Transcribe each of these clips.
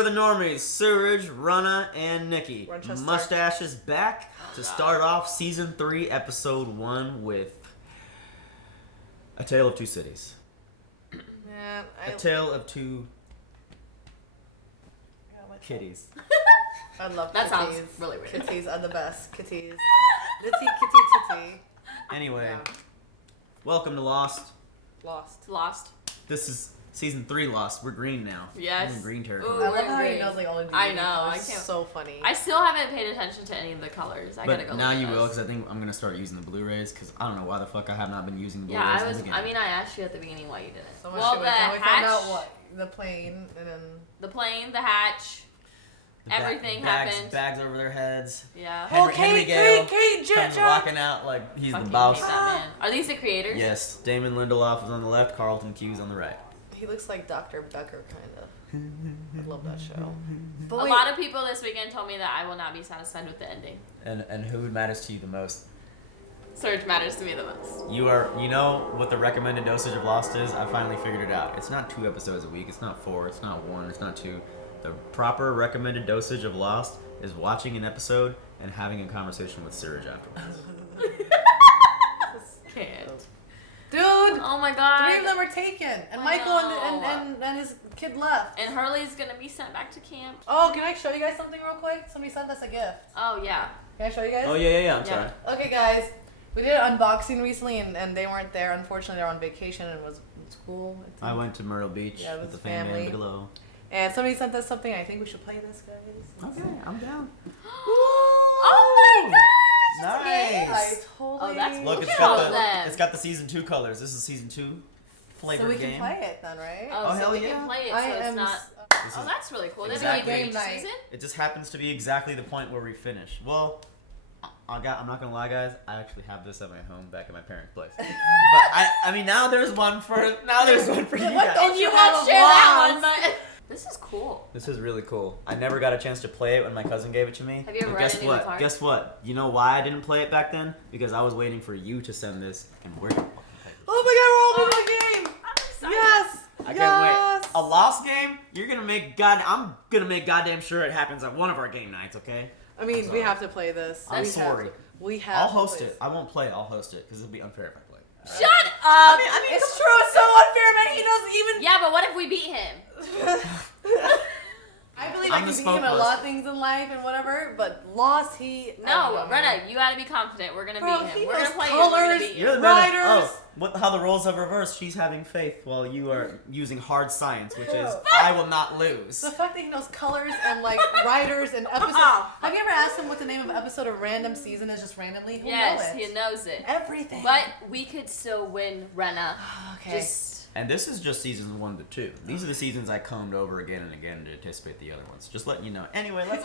for the normies, Suraj, Rana, and Nikki. Winchester. Mustache is back to start off Season 3, Episode 1 with A Tale of Two Cities. Man, A Tale of Two Kitties. I love that. kitties. Sounds really weird. Kitties are the best. Kitties. Litty kitty titty. Anyway, Yeah. welcome to Lost. Lost. This is Season 3 Lost. We're green now. Yes. We're in green territory. Ooh, I love we're how he green. knows like all the I DVD know, colors. I can't- So funny. I still haven't paid attention to any of the colors. I gotta But go. now look at you will, those. because I think I'm going to start using the Blu-rays, because I don't know why the fuck I have not been using the Blu-rays. Yeah, in the beginning. I asked you at the beginning why you didn't. So much well, shit the went down. We found out hatch, what the plane and then the plane, the hatch, The everything bags, happened. Bags over their heads. Yeah. Henry Gale Kate, comes walking out like he's Fucking the boss. hate that man. Are these the creators? Yes, Damon Lindelof is on the left, Carlton Cuse on the right. He looks like Dr. Becker, kind of. I love that show. But A lot of people this weekend told me that I will not be satisfied with the ending. And who matters to you the most? Surge matters to me the most. You know what the recommended dosage of Lost is? I finally figured it out. It's not 2 episodes a week. It's not 4. It's not 1. It's not 2. The proper recommended dosage of Lost is watching an episode and having a conversation with Surge afterwards. Can't. Dude! Oh my god. 3 of them were taken, and I Michael know. and his kid left. And Hurley's gonna be sent back to camp. Oh, can I show you guys something real quick? Somebody sent us a gift. Oh yeah. Can I show you guys? Oh, yeah, I'm Yeah. sorry. Okay, guys. We did an unboxing recently, and they weren't there. Unfortunately, they're on vacation, and it was school. I went to Myrtle Beach Yeah, it with the was family family. and Bigelow. And somebody sent us something. I think we should play this, guys. Okay, I'm down. Oh my gosh! Nice. I totally. Oh, that's Look, Look it's at got all the them. it's got the season 2 colors. This is season 2 flavored So we game. can play it then, right? Oh, Oh, so hell we yeah. can play it, I so it's am. not. This Oh, is- that's really cool. Exactly. Did we Game each night. season? It just happens to be exactly the point where we finish. Well, I'm not gonna lie, guys. I actually have this at my home, back at my parents' place. But I mean, now there's one for you guys. And you you won't have a share that one, blast? but this is cool. This is really cool. I never got a chance to play it when my cousin gave it to me. Have you ever But read guess any of the what? cards? Guess what? You know why I didn't play it back then? Because I was waiting for you to send this, and we're gonna fucking play this. Oh my God, we're all playing the game. I'm excited. Yes. I yes. can't wait. A Lost game? I'm gonna make goddamn sure it happens at one of our game nights, okay? I mean, I'm we sorry. have to play this. I'm We have sorry. to. We have. I'll to host play it. I won't play it. I'll host it because it'll be unfair if I play. Shut up! I mean, It's true. It's so unfair, man. He knows even. Yeah, but what if we beat him? I believe I'm I the can beat him in a spokesperson. lot of things in life and whatever, but Lost, he. I No, don't know, Rena, man. you gotta be confident. We're gonna Bro, beat he him. We're knows gonna play it. We're gonna colors. beat You're him. the better. Riders. Oh, how the roles have reversed. She's having faith while you are using hard science, which is Bro. I will not lose. The fact that he knows colors and like writers and episodes. Have you ever asked him what the name of an episode of random season is? Just randomly. He'll Yes, know he it. knows it. Everything. But we could still win, Rena. Okay. Just And this is just seasons 1 to 2. These are the seasons I combed over again and again to anticipate the other ones. Just letting you know. Anyway, let's.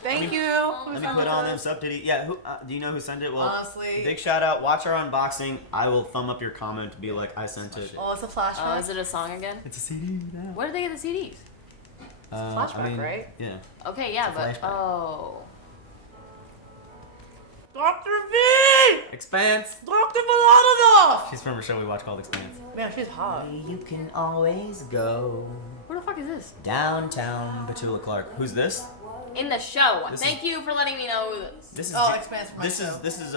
Thank you. Let me put on them sub titty. Yeah, who, do you know who sent it? Well, Honestly. big shout out. Watch our unboxing. I will thumb up your comment to be like, I sent it. Oh, it's a flashback. Oh, is it a song again? It's a CD now. Where did they get the CDs? Flashback, right? Yeah. Okay, yeah, It's a but flashback. oh. Dr. V! Expanse. Dr. Volanov! She's from a show we watch called Expanse. Man, she's hot. You can always go Where the fuck is this? downtown. Petula Clark. Who's this? In the show. This Thank you for letting me know who this. This is Oh, Ju- Expanse from my This is show. this is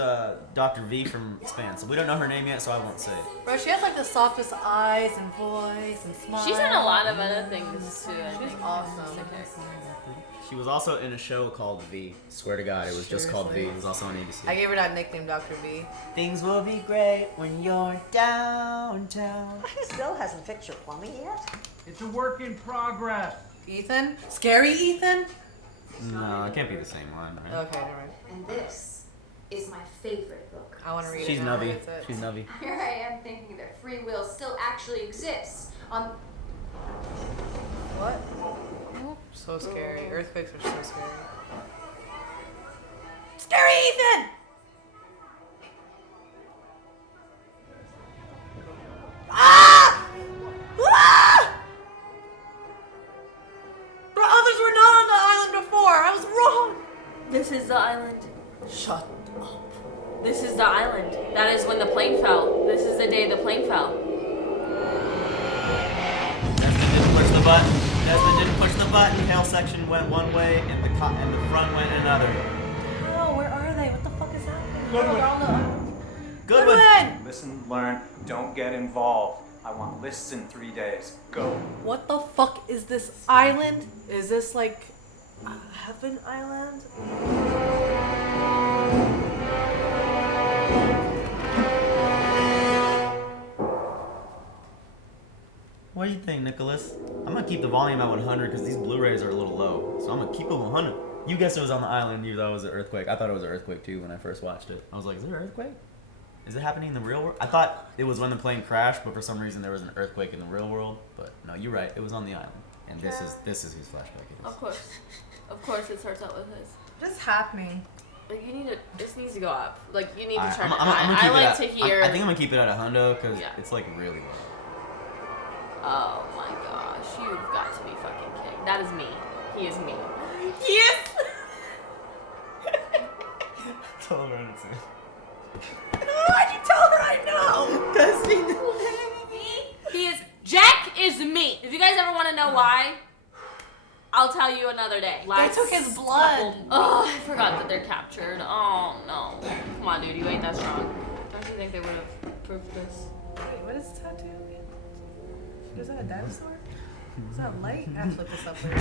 Dr. V from Expanse. We don't know her name yet, so I won't say. Bro, she has like the softest eyes and voice and smile. She's in a lot of other things too. I She's think. awesome. She was also in a show called V. Swear to God, it was just called V. Seriously? It was also on ABC. I gave her that nickname, Dr. V. Things will be great when you're downtown. Still hasn't fixed your plumbing yet? It's a work in progress. Ethan? Scary Ethan? No, it can't be the same one, right? Okay, never mind. And this is my favorite book. I want to read She's it. now. nubby. That's it. She's nubby. Here I am thinking that free will still actually exists. What? So scary. Earthquakes are so scary. Scary Ethan! Ah! Ah! The others were not on the island before. I was wrong. This is the island. Shut up. This is the island. That is when the plane fell. This is the day the plane fell. Push the button. Desmond didn't push the button. Tail section went one way, and the front went another. How? Where are they? What the fuck is happening? Goodwin! Listen, learn, don't get involved. I want lists in 3 days. Go. What the fuck is this island? Is this like Heaven Island? What do you think, Nicholas? I'm gonna keep the volume at 100 because these Blu-rays are a little low. So I'm gonna keep it 100. You guessed it was on the island. You thought it was an earthquake. I thought it was an earthquake too when I first watched it. I was like, is there an earthquake? Is it happening in the real world? I thought it was when the plane crashed, but for some reason there was an earthquake in the real world. But no, you're right. It was on the island. And this is whose flashback it is. Of course, it starts out with his. What is happening? Like you need to. This needs to go up. Like you need to Alright, turn it. I'm gonna keep I it like at, to hear. I think I'm gonna keep it at 100 because Yeah. it's like really low. Oh my gosh, you've got to be fucking kidding. That is me. He is me. He is. Tell her it's Why'd you tell her I know? He is. Jack is me. If you guys ever want to know why, I'll tell you another day. They took his blood. Oh, I forgot that they're captured. Oh no. Come on, dude. You ain't that strong. Don't you think they would have proved this? Wait, what is this tattoo? Is that a dinosaur? Is that light? I have to look this up later.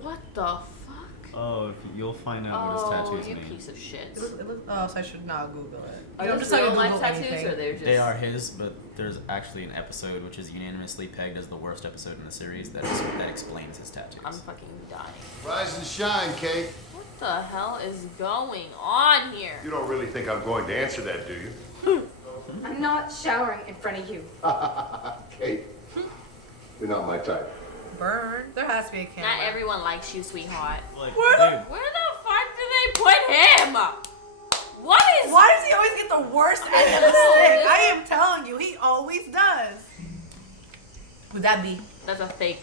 What the fuck? Oh, you'll find out what his tattoos you mean. piece of shit. Oh, so I should not Google it. Are I'm those just not real gonna life Google tattoos anything. or they're just? They are his, but there's actually an episode which is unanimously pegged as the worst episode in the series that explains his tattoos. I'm fucking dying. Rise and shine, Kate. What the hell is going on here? You don't really think I'm going to answer that, do you? I'm not showering in front of you. Kate, you're not my type. Burn. There has to be a camera. Not everyone likes you, sweetheart. Like, Where the- dude, Where the fuck do they put him? What is? Why does he always get the worst end of the stick? I am telling you, he always does. Would that be That's a fake.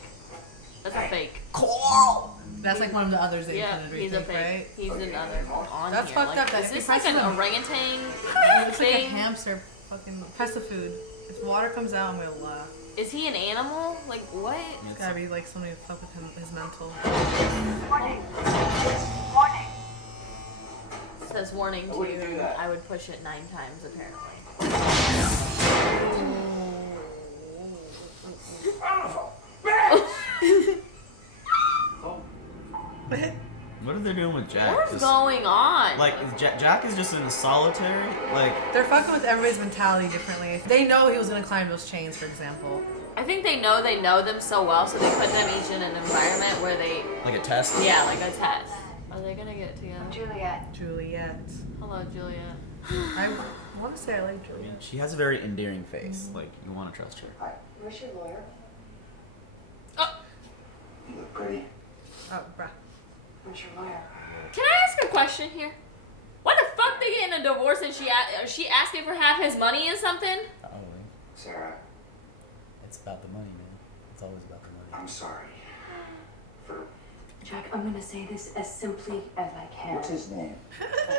That's a fake. Coral? That's like one of the others that Yeah, you put in he's a fake, fake. right? He's another on That's here. fucked Like, up. That's is this depressing. like an orangutan It's like a thing? hamster. Fucking press the food. If water comes out, I'm gonna laugh. Is he an animal? Like what? It's gotta be like somebody to fuck with him, his mental. Warning. Warning. It says warning How would you do to. that? I would push it 9 times apparently. what are they doing with Jack? What's Just- going on? Like, Jack is just in a solitary, like, They're fucking with everybody's mentality differently. They know he was gonna climb those chains, for example. I think they know them so well, so they put them each in an environment where they, like a test. yeah, like a test. Are they gonna get together? Juliet. Juliet. Hello, Juliet. I want to say I like Juliet. She has a very endearing face. Like, you want to trust her. Hi. Where's your lawyer? You look pretty. Oh, bruh. Where's your lawyer? Can I ask a question here? Why the fuck they getting a divorce and she asking for half his money and something? Sarah, It's about the money, man. It's always about the money. I'm sorry. Jack, I'm gonna say this as simply as I can. What's his name?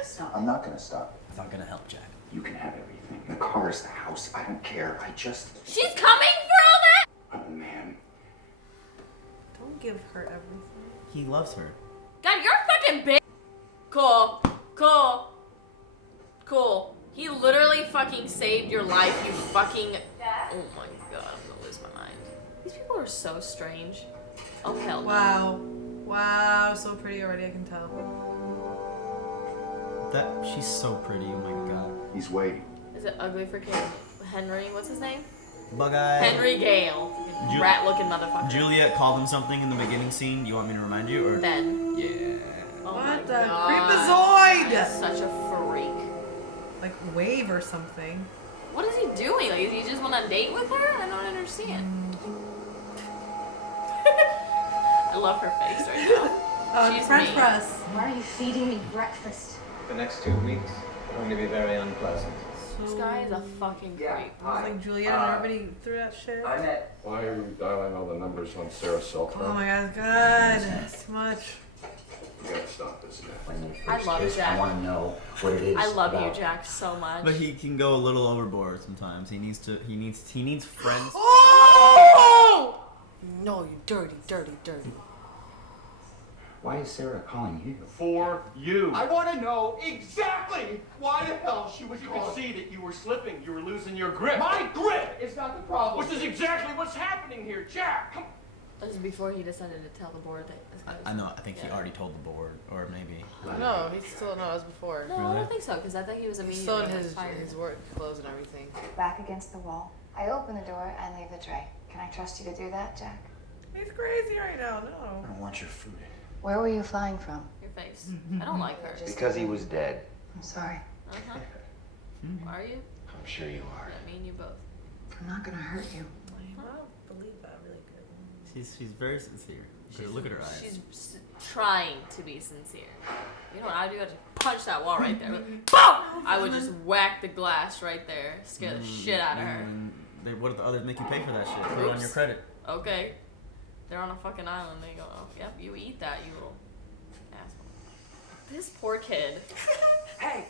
Stop. I'm not gonna stop. It's not gonna help, Jack. You can have everything. The cars, the house, I don't care. I just... She's coming for all that? I'm a man. Don't give her everything. He loves her. God, you're fucking big. Cool. He literally fucking saved your life, you fucking... Oh my god, I'm gonna lose my mind. These people are so strange. Oh hell no. Wow. Wow, so pretty already, I can tell. She's so pretty. Oh my god. He's waiting. Is it ugly for kid? Henry, what's his name? Bug-eye. Henry Gale. Ju- Rat-looking motherfucker. Juliet called him something in the beginning scene. You want me to remind you, or? Ben. Yeah. Oh What my the God. creepazoid? He's such a freak. Like wave or something. What is he doing? Like, is he just want to date with her? I don't understand. I love her face right now. She's French mean. press. Why are you feeding me breakfast? The next 2 weeks are going to be very unpleasant. This guy is a fucking creep. It was like Juliet and everybody threw that shit. Why are you dialing all the numbers on Sarah's cell Oh phone? my god, it's too much. You gotta stop this now. When they I first love kiss, Jack. I want to know what it is. I love you, about. Jack, so much. But he can go a little overboard sometimes. He needs friends. Oh! No, you Dirty, dirty, dirty. Why is Sarah calling you? For you. I want to know exactly why the hell she was You could calling. see that you were slipping. You were losing your grip. My grip is not the problem. Which is exactly what's happening here, Jack. Come. This is before he decided to tell the board that. I know. I think he already told the board, or maybe. No, he's still, no, it was before. No, I don't think so, because I think he was He's immediately still in his fired. work clothes and everything. Back against the wall. I open the door and leave the tray. Can I trust you to do that, Jack? He's crazy right now, no. I don't want your food. Where were you flying from? Your face. I don't like her. Because he was dead. I'm sorry. Uh-huh. Are you? I'm sure you are. Yeah, me and you both. I'm not gonna hurt you. I don't believe that really good. She's very sincere. Look at her eyes. She's trying to be sincere. You know what I do? I just punch that wall right there. Boom! I would just whack the glass right there. Scare the shit out of her. What if the others make you pay for that shit? Put it on your credit. Okay. They're on a fucking island. They go, oh, yep, you eat that, you little asshole. This poor kid. Hey!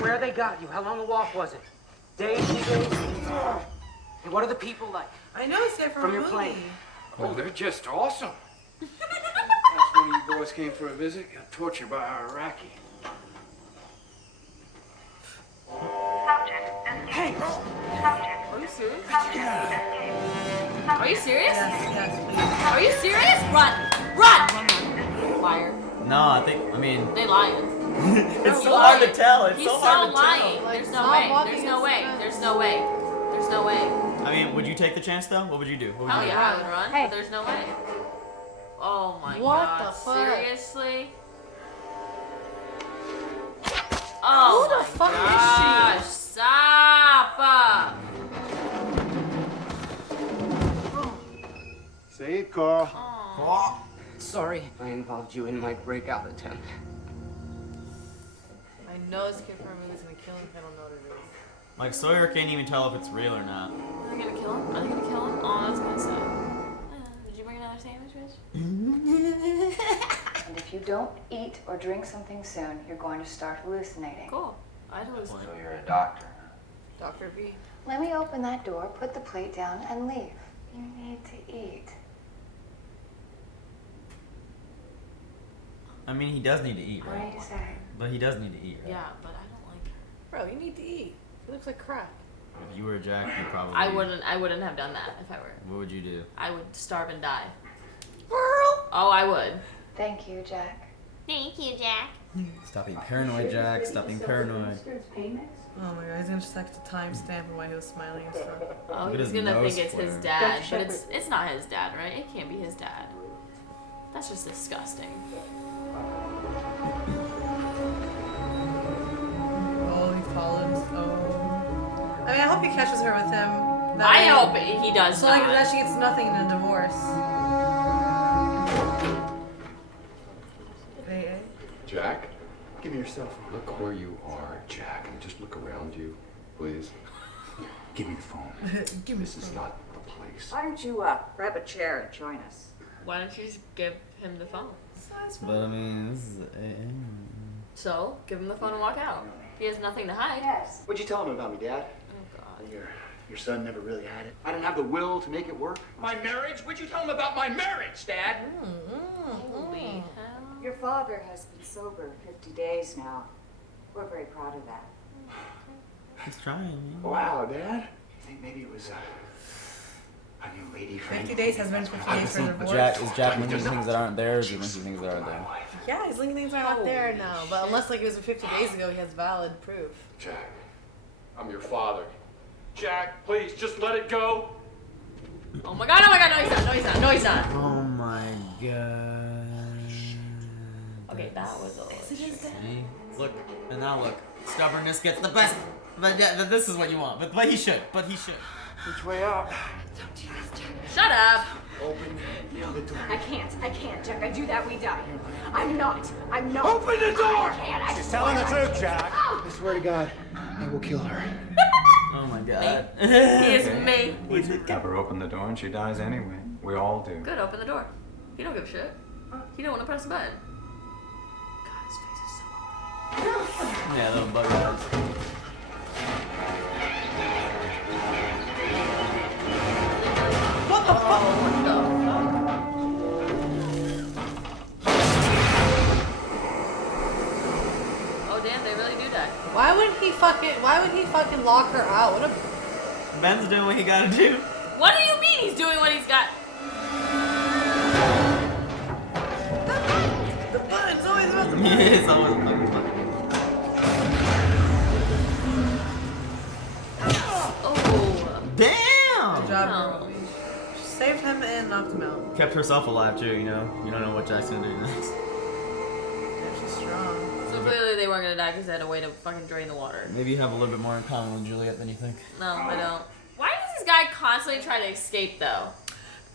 Where they got you? How long a walk was it? Days, 2 days? Hey, what are the people like? I know it's different From your plane? Oh, they're just awesome. Last one of you boys came for a visit, got tortured by our Iraqi. Hey! Are you serious? Are you serious? Yes, please. Are you serious? Run! Liar. No, I mean, They lying. it's so hard to tell. It's He's so so hard to lying. tell. There's no stop way. walking There's no against way. the There's no way. There's no way. I mean, would you take the chance though? What would you do? What would Hell you do? yeah, I would run. Hey. But there's no way. Oh my What god. the fuck? Seriously? Oh Who the my fuck gosh. is she? Stop! Say it, Carl. Oh. Sorry if I involved you in my breakout attempt. I know this kid from a movie's gonna kill him if I don't know what it is. Like Sawyer can't even tell if it's real or not. Are they gonna kill him? Are they gonna kill him? Oh, that's gonna suck. Did you bring another sandwich, bitch? And if you don't eat or drink something soon, you're going to start hallucinating. Cool. I do So you're a doctor. Dr. B. Let me open that door, put the plate down, and leave. You need to eat. I mean, he does need to eat, What do right? you say? But he does need to eat, right? Yeah, but I don't like her. Bro, you need to eat. He looks like crap. If you were Jack, you probably. I wouldn't have done that if I were. What would you do? I would starve and die. Girl! Oh, I would. Thank you, Jack. Thank you, Jack. Stop being paranoid, Jack. Stop being paranoid. Oh my god, he's gonna check the timestamp and why he was smiling and stuff. Oh, Look at he's his gonna nose think it's his flare. dad, but it's not his dad, right? It can't be his dad. That's just disgusting. Oh, he follows. Oh. I mean, I hope he catches her with him. That I way- hope he does So like not. that she gets nothing in a divorce. Hey, Jack, Give me your cell phone. look where you are, Jack, and just look around you, please. Give me the phone. give me This is not the place. Why don't you grab a chair and join us? Why don't you just give him the phone? But I mean, this is. So, give him the phone and walk out. He has nothing to hide. Yes. What'd you tell him about me, Dad? Oh god. Your son never really had it. I didn't have the will to make it work. My marriage? What'd you tell him about my marriage, Dad? Holy hell. Your father has been sober 50 days now. We're very proud of that. He's trying. Man. Wow, Dad. You think maybe it was a new lady friend? 50 days has been 50 days for the divorce. Jack is Jack linking things that aren't there, or is he linking things that are there? Yeah, he's linking things that are not there now. But unless like it was 50 days ago, he has valid proof. Jack, I'm your father. Jack, please, just let it go. Oh my god, no he's not, no he's not, no he's not. Oh my god. Okay, that was a little See? Look, and now look. Stubbornness gets the best. But yeah, this is what you want. But he should. But he should. Which way up? Shut up! Open the door. I can't, Jack. I do that, we die. I'm not. Open the door! She's telling the truth, Jack. I swear to God, I will kill her. Oh my god. He is me. Have her open the door and she dies anyway. We all do. Good, open the door. He don't give a shit. He don't want to press the button. God, his face is so hard. Yeah, little bug eyes. What the fuck? What the fuck? would he fucking lock her out? What a... Ben's doing what he gotta do. What do you mean he's doing what he's got? The button's always about the Yeah, it's always fucking fun. Oh. Damn! Good job, No. girl. She saved him and knocked him out. Kept herself alive too, you know? You don't know what Jack's gonna do next. Yeah, she's strong. So clearly they weren't gonna die because they had a way to fucking drain the water. Maybe you have a little bit more in common with Juliet than you think. No, I don't. Why does this guy constantly try to escape though?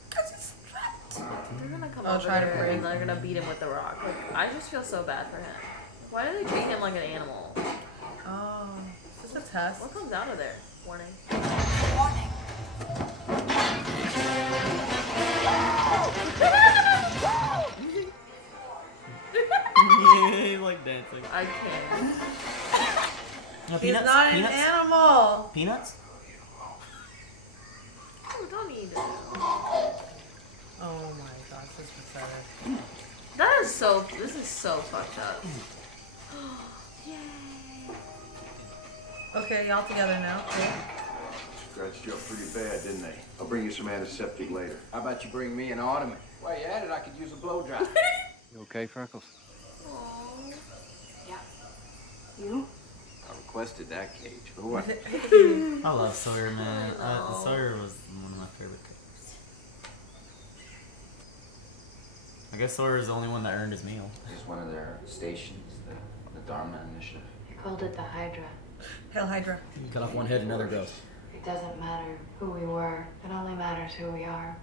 Because he's trapped. They're gonna come I'll over try to here break. and they're gonna beat him with the rock. Like, I just feel so bad for him. Why do they treat him like an animal? Oh, is this a test? What comes out of there? Warning. Yeah, he's like dancing. I can't. No, He's not an animal. Peanuts? Oh, don't eat it. Oh my gosh, this is pathetic. That is so. This is so fucked up. Yay. Okay, y'all together now. Scratched you up pretty bad, didn't they? I'll bring you some antiseptic later. How about you bring me an ottoman? While you at it, I could use a blow dry. You okay, Freckles? Aww. You? I requested that cage. For what? I love Sawyer, man. Sawyer was one of my favorite characters. I guess Sawyer is the only one that earned his meal. It's one of their stations, the Dharma Initiative. They called it the Hydra. Hail Hydra. You cut off one head, another goes. It doesn't matter who we were. It only matters who we are.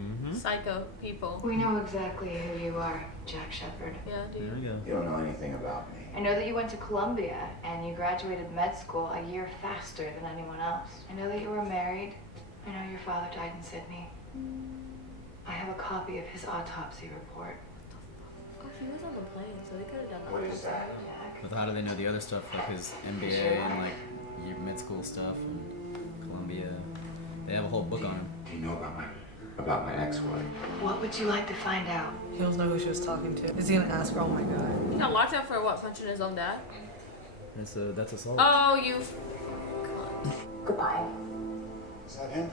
Mm-hmm. Psycho people. We know exactly who you are, Jack Shepherd. Yeah, There dude. we go. You don't know anything about me. I know that you went to Columbia and you graduated med school a year faster than anyone else. I know that you were married. I know your father died in Sydney. I have a copy of his autopsy report. Oh, he was on the plane, so they could have done that. What is that? Jack. But how do they know the other stuff, like his MBA and like your med school stuff and Columbia? They have a whole book on him. Do you know about my ex-wife? What would you like to find out? He doesn't know who she was talking to. Is he gonna ask her? Oh my god. He got locked up for what? Punching his own dad? That's assault. Oh, you. Goodbye. Is that him?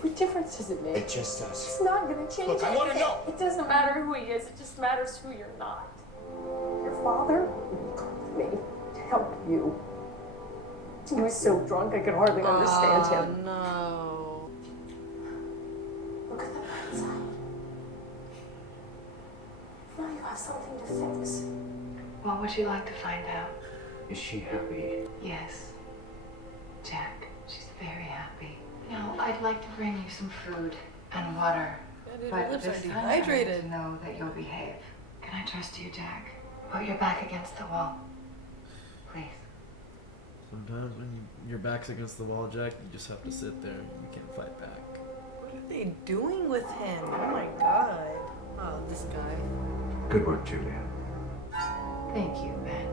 What difference does it make? It just does. It's not gonna change Look, I want to anything. know. It doesn't matter who he is, it just matters who you're not. Your father called me to help you. He was so drunk I could hardly understand him. No. Look at the bright side. Now you have something to fix. What would you like to find out? Is she happy? Yes. Jack, she's very happy. Now, I'd like to bring you some food and water. Yeah, dude, But your lips this are time I need dehydrated. to know that you'll behave. Can I trust you, Jack? Put your back against the wall. Please. Sometimes when your back's against the wall, Jack, you just have to sit there. You can't fight back. What are they doing with him? Oh my god. Oh, this guy. Good work, Juliet. Thank you, Ben.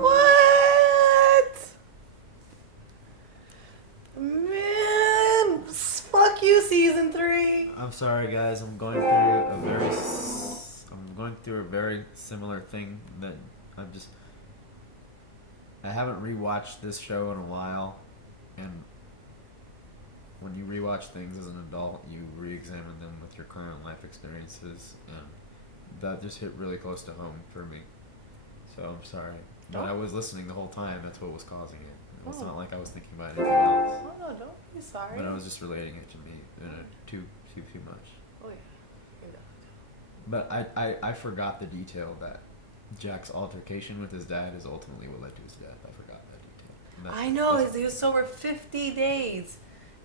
What? Man, fuck you, season 3. I'm sorry, guys. I'm going through a very similar thing that I haven't rewatched this show in a while, and when you rewatch things as an adult, you re-examine them with your current life experiences, and that just hit really close to home for me. So I'm sorry, but I was listening the whole time. That's what was causing it. It's not like I was thinking about anything else. Oh, no, don't be sorry. But I was just relating it to me too much. Oh, yeah. But I forgot the detail that Jack's altercation with his dad is ultimately what led to his death. I forgot that detail. I know, he was sober 50 days.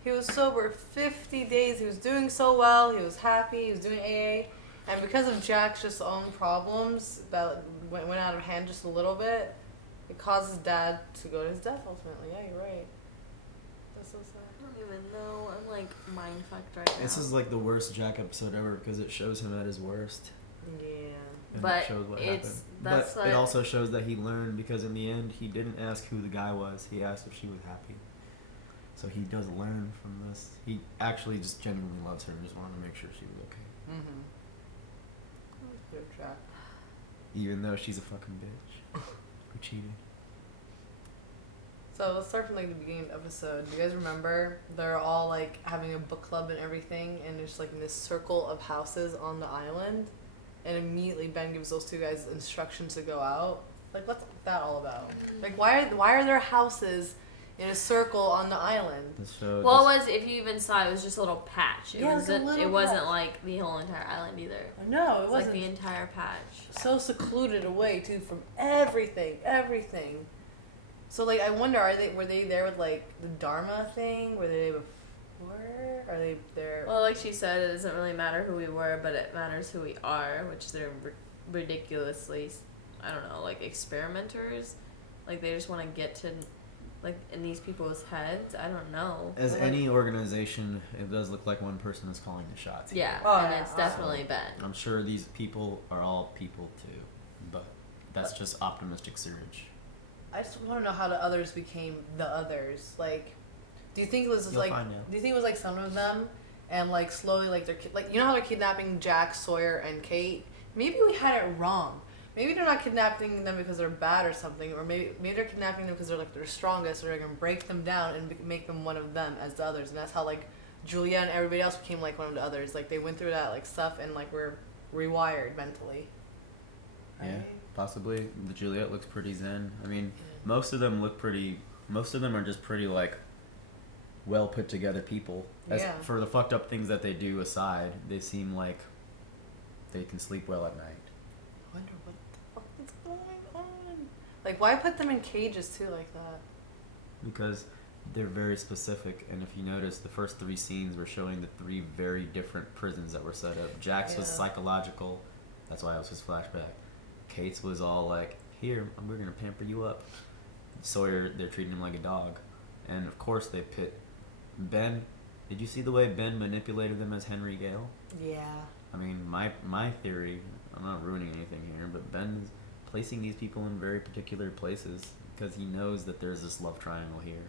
He was sober 50 days. He was doing so well. He was happy. He was doing AA. And because of Jack's just own problems that went out of hand just a little bit, it caused his dad to go to his death ultimately. Yeah, you're right. That's so sad. I don't even know. I'm like mind fucked right now. This is like the worst Jack episode ever because it shows him at his worst. Yeah. And But it shows what it's- happened. that's But like- it also shows that he learned because in the end he didn't ask who the guy was. He asked if she was happy. So he does learn from this. He actually just genuinely loves her and just wanted to make sure she was okay. Mm-hmm. Good Jack. Even though she's a fucking bitch. Who cheating. So let's start from like the beginning of the episode. Do you guys remember they're all like having a book club and everything, and there's like this circle of houses on the island, and immediately Ben gives those two guys instructions to go out. Like, what's that all about? Like, why are there houses in a circle on the island? Well, it was, if you even saw, it was just a little patch. It wasn't patch. Like the whole entire island either. No, it was wasn't. Like the entire patch. So secluded away too from everything. So like, I wonder, were they there with like the Dharma thing? Were they before? Are they there? Well, like she said, it doesn't really matter who we were, but it matters who we are, which they're ridiculously, I don't know, like experimenters. Like they just want to get to, like, in these people's heads. I don't know. As any organization, it does look like one person is calling the shots. Yeah, and it's definitely Ben. I'm sure these people are all people too, but that's just optimistic sewage. I just want to know how the others became the others. Like, do you think it was like? Do you think it was like some of them, and like slowly like they're like, you know how they're kidnapping Jack, Sawyer, and Kate? Maybe we had it wrong. Maybe they're not kidnapping them because they're bad or something, or maybe they're kidnapping them because they're like their strongest, so they're gonna break them down and make them one of them as the others, and that's how like Juliet and everybody else became like one of the others. Like they went through that like stuff and like were rewired mentally. Right? Yeah, possibly. The Juliet looks pretty zen. I mean, most of them look pretty. Most of them are just pretty like well put together people. For the fucked up things that they do aside, they seem like they can sleep well at night. I wonder what the fuck is going on. Like, why put them in cages too like that? Because they're very specific, and if you notice, the first 3 scenes were showing the 3 very different prisons that were set up. Jack's was psychological. That's why it was his flashback. Kate's was all like, here, we're gonna pamper you up. Sawyer, they're treating him like a dog. And of course they pit Ben. Did you see the way Ben manipulated them as Henry Gale? Yeah. I mean, my theory, I'm not ruining anything here, but Ben is placing these people in very particular places because he knows that there's this love triangle here.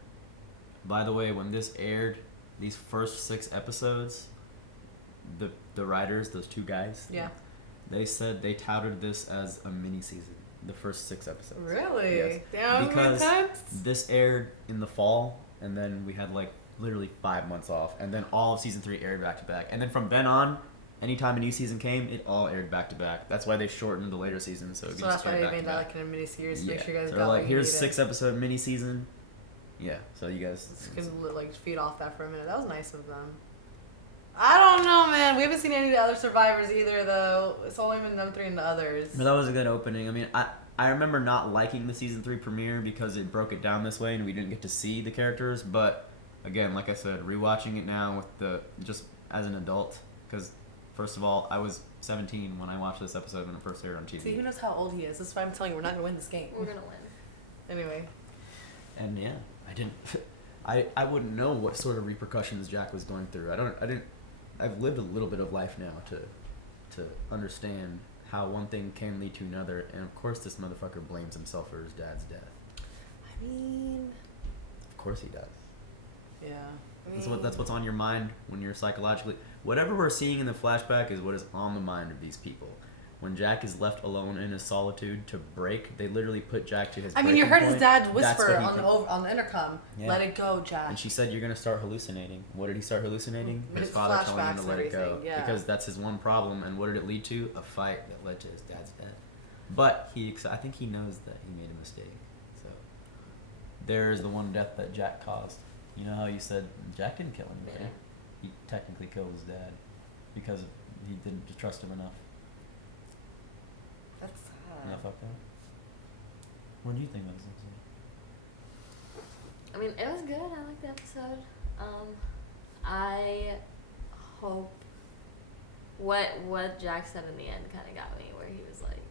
By the way, when this aired, these first 6 episodes, the writers, those 2 guys, they said they touted this as a mini season. The first 6 episodes. Really? Yes. Damn, because this aired in the fall, and then we had like literally 5 months off, and then all of season 3 aired back to back, and then from then on, anytime a new season came, it all aired back to back. That's why they shortened the later seasons, so it so that's why they made that like in a mini series. Make sure you guys so got like what here's you needed. 6 episode mini season. Yeah, so you guys can like feed off that for a minute. That was nice of them. I don't know, man. We haven't seen any of the other survivors either, though. It's only been them 3 and the others. But that was a good opening. I mean, I remember not liking the season 3 premiere because it broke it down this way and we didn't get to see the characters. But again, like I said, rewatching it now with just as an adult, because first of all, I was 17 when I watched this episode when it first aired on TV. See, who knows how old he is? This is why I'm telling you, we're not gonna win this game. We're gonna win. Anyway. And yeah, I didn't. I wouldn't know what sort of repercussions Jack was going through. I've lived a little bit of life now to understand how one thing can lead to another, and of course this motherfucker blames himself for his dad's death. I mean, of course he does. Yeah. That's what's on your mind when you're psychologically. Whatever we're seeing in the flashback is what is on the mind of these people. When Jack is left alone in his solitude to break, they literally put Jack to his. I mean, you heard his dad whisper on on the intercom, "Let it go, Jack." And she said, "You're gonna start hallucinating." What did he start hallucinating? His father telling him to let it go, because that's his one problem. And what did it lead to? A fight that led to his dad's death. But I think he knows that he made a mistake. So there is the one death that Jack caused. You know how you said Jack didn't kill anybody? He technically killed his dad because he didn't trust him enough. That's sad. Yeah, fucked up. What do you think of this episode? I mean, it was good. I liked the episode. I hope what Jack said in the end kind of got me, where he was like,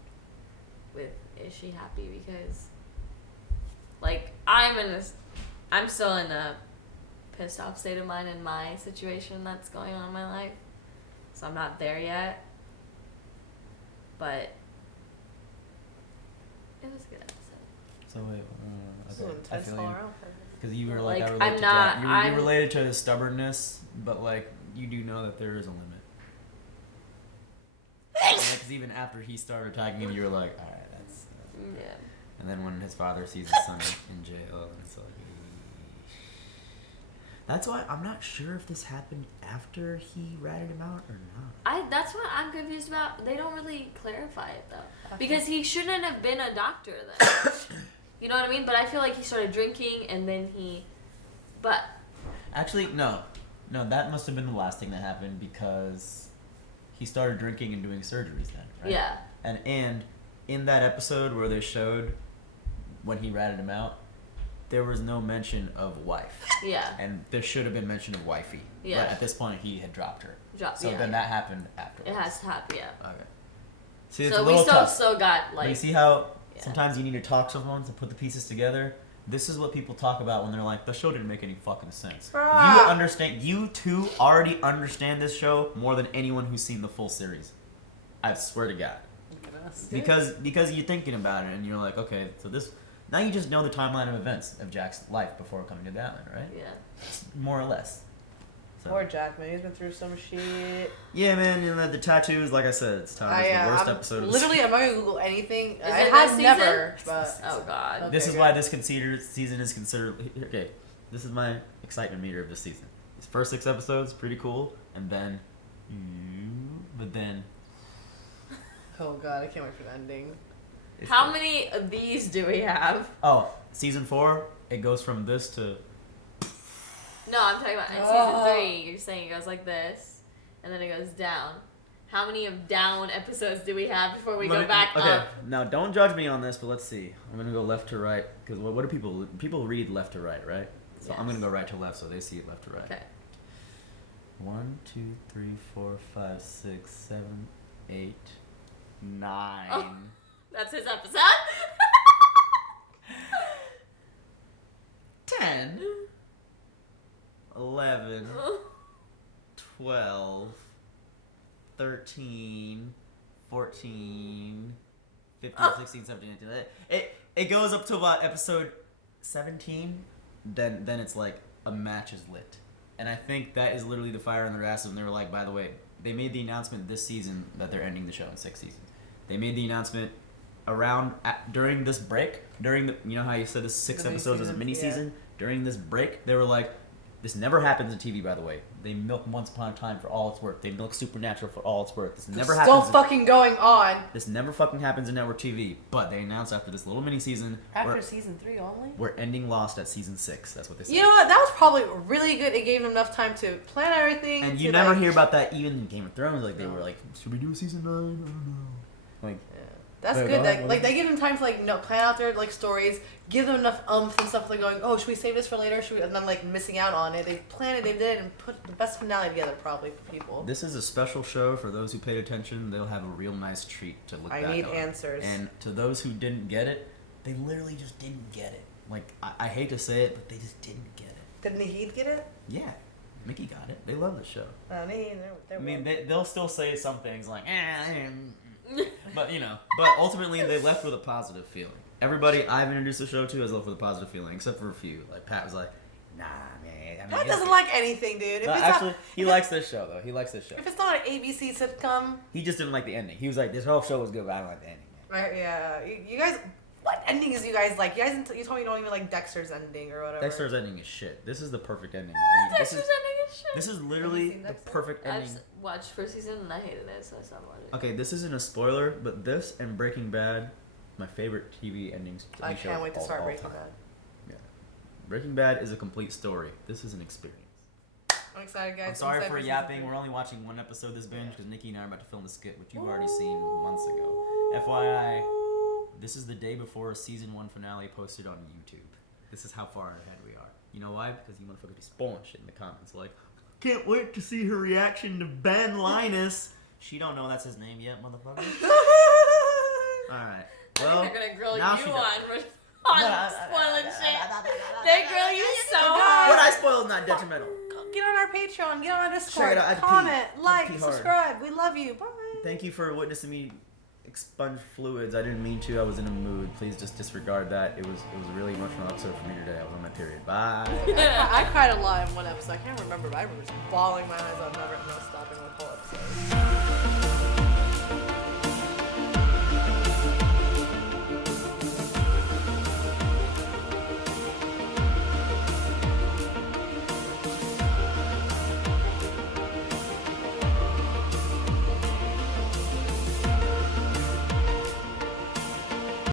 is she happy? Because, like, I'm still in a pissed off state of mind in my situation that's going on in my life, so I'm not there yet. But it was a good episode. So wait, I feel because you were like, like I relate to Jack. You related to his stubbornness, but like you do know that there is a limit. Because even after he started attacking him, you were like, all right, that's. Yeah. And then when his father sees his son in jail, and it's like, that's why I'm not sure if this happened after he ratted him out or not. That's what I'm confused about. They don't really clarify it though, because he shouldn't have been a doctor then. You know what I mean? But I feel like he started drinking and then but actually no, that must have been the last thing that happened because he started drinking and doing surgeries then, right? Yeah. And in that episode where they showed when he ratted him out, there was no mention of wife. Yeah. And there should have been mention of wifey. Yeah. But at this point, he had dropped her. So yeah, then that happened after. It has to happen, yeah. Okay. See, it's so a little we still tough. still got But like. you see how sometimes you need to talk to someone to put the pieces together? This is what people talk about when they're like, the show didn't make any fucking sense. You understand, you two already understand this show more than anyone who's seen the full series. I swear to God. Because you're thinking about it and you're like, okay, so this, now you just know the timeline of events of Jack's life before coming to the island, right? Yeah. More or less. So. Poor Jack, man. He's been through some shit. Yeah, man. And the tattoos, like I said, it's time. It's the worst episode. Literally, I'm not gonna Google anything. I have never. But oh god. Okay, this is why this season is considered. Okay, this is my excitement meter of this season. This first 6 episodes, pretty cool, and then, but then. Oh god, I can't wait for the ending. How many of these do we have? Oh, season 4, it goes from this to. No, I'm talking about in season 3. You're saying it goes like this, and then it goes down. How many of down episodes do we have before we go back up? Now don't judge me on this, but let's see. I'm gonna go left to right because what do people read left to right, right? So yes. I'm gonna go right to left so they see it left to right. Okay. 1, 2, 3, 4, 5, 6, 7, 8, 9. Oh, that's his episode. 10. 11, 12, 13, 14, 15, 16, 17, 18. It goes up to about episode 17. Then it's like a match is lit. And I think that is literally the fire in their ass. And they were like, by the way, they made the announcement this season that they're ending the show in 6 seasons. They made the announcement during this break, you know how you said this 6 episodes is a mini season? During this break, they were like, this never happens in TV, by the way. They milk Once Upon a Time for all it's worth. They milk Supernatural for all it's worth. This never happens. Still fucking going on. This never fucking happens in network TV. But they announced after this little mini season. After season 3 only? We're ending Lost at season 6. That's what they said. You know what? That was probably really good. It gave them enough time to plan everything. And you never hear about that even in Game of Thrones. Like they were like, should we do a season 9? I don't know. Like. That's good. Like they give them time to plan out their stories, give them enough and stuff like going, oh, should we save this for later? Should we? And then missing out on it. They planned it, they did it, and put the best finale together probably for people. This is a special show for those who paid attention. They'll have a real nice treat to look back on. I need answers. And to those who didn't get it, they literally just didn't get it. Like I hate to say it, but they just didn't get it. Did Nahid get it? Yeah. Mickey got it. They love the show. I mean, they'll still say some things like, but but ultimately they left with a positive feeling. Everybody I've introduced the show to has left with a positive feeling, except for a few. Like Pat was like, nah, man. Pat doesn't like anything, dude. He likes this show though. He likes this show. If it's not an ABC sitcom, he just didn't like the ending. He was like, this whole show was good, but I don't like the ending. Man. Yeah, you guys. What endings you guys like? You told me you don't even like Dexter's ending or whatever. Dexter's ending is shit. This is the perfect ending. Dexter's ending is shit. This is literally the perfect ending. I watched first season and I hated it, so I stopped watching. Okay, this isn't a spoiler, but this and Breaking Bad, my favorite TV endings. I can't wait to start Breaking Bad. Yeah, Breaking Bad is a complete story. This is an experience. I'm excited, guys. I'm sorry for yapping. We're only watching 1 episode this binge because Nikki and I are about to film the skit, which you've already seen months ago. FYI. This is the day before a season 1 finale posted on YouTube. This is how far ahead we are. You know why? Because you motherfuckers be spoiling shit in the comments. Like, can't wait to see her reaction to Ben Linus. She don't know that's his name yet, motherfucker. Alright. Well, they're gonna grill now you on spoiling shit. They grill you so hard. What I spoil is not detrimental. Get on our Patreon. Get on our Discord. Check it out. Comment, like, subscribe. We love you. Bye. Thank you for witnessing me expunge fluids. I didn't mean to. I was in a mood. Please just disregard that. It was a really emotional episode for me today. I was on my period. Bye. I cried a lot in one episode. I can't remember, but I remember just bawling my eyes out, never stopping the whole episode.